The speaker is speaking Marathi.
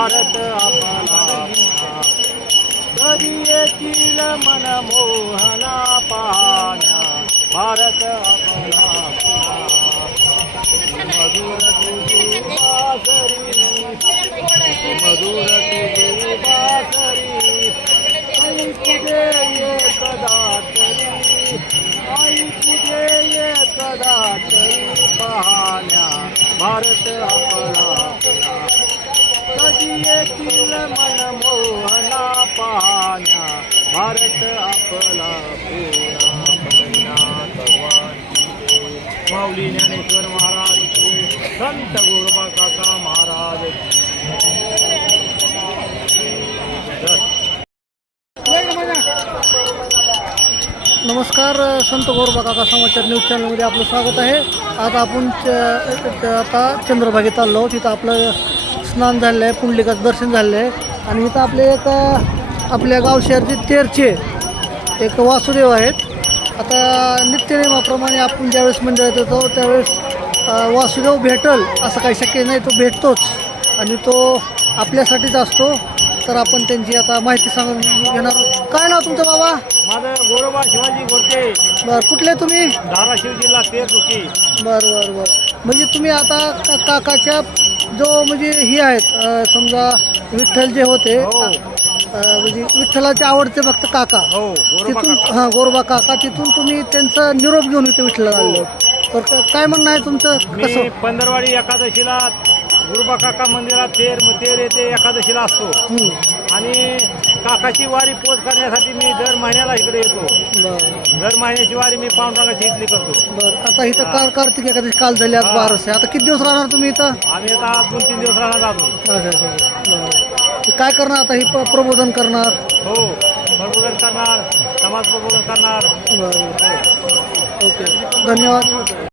भारत आपला कधी येतील मनमोहना पाहण्या भारत आपला मधुर तुझी बासरी मधुर तुझी बासरी ऐकू दे एकदा तरी ऐकू दे एकदा तरी पाहण्या भारत आपला कधी येतील मनमोहना पाहण्या भारत आपला माऊली ज्ञानेश्वर महाराज संत गोरोबा काका महाराज नमस्कार. संत गोरोबा काका समाचार न्यूज चॅनलमध्ये आपलं स्वागत आहे. आज आपण आता चंद्रभागेत आलो आहोत. तिथं आपलं स्नान झालेलं आहे, पुंडलिकाचं दर्शन झालेलं आहे आणि इथं आपले एक आपल्या गावशहरचे तेरचे एक वासुदेव आहेत. आता नित्यनेमाप्रमाणे आपण ज्यावेळेस मंदिरात येतो त्यावेळेस वासुदेव भेटल असं काही शक्य नाही, तो भेटतोच आणि तो आपल्यासाठीच असतो. तर आपण त्यांची आता माहिती सांगून घेणार. काय नाव तुमचं बाबा? माझं गोरोबा शिवाजी गोडके. बरं, कुठले तुम्ही? धाराशिव जिल्हा तेर रुकी. बरं बरं बरं. म्हणजे तुम्ही आता काकाच्या जो म्हणजे ही आहेत समजा विठ्ठल जे होते म्हणजे विठ्ठलाचे आवडते भक्त काका, तिथून हां गोरोबा काका, तिथून तुम्ही त्यांचा निरोप घेऊन इथे विठ्ठला आलो. तर काय म्हणणं आहे तुमचं? कसं पंधरवाडी एकादशीला गोरोबा काका मंदिरात तेर येथे एकादशीला असतो आणि काकाची वारी पोच करण्यासाठी मी दर महिन्याला इकडे येतो. बरं दर महिन्याची वारी मी पांडुरंगाची इथली करतो. बरं. आता इथं कार्तिक एकादशी काल झाली, आज 12 आहे. आता किती दिवस राहणार तुम्ही इथं? आम्ही आता 2-3 दिवस राहणार जातो. अच्छा अच्छा. बरं. काय करणार आता? ही प्रबोधन करणार? हो, प्रबोधन करणार, समाज प्रबोधन करणार. बरं. ओके, धन्यवाद.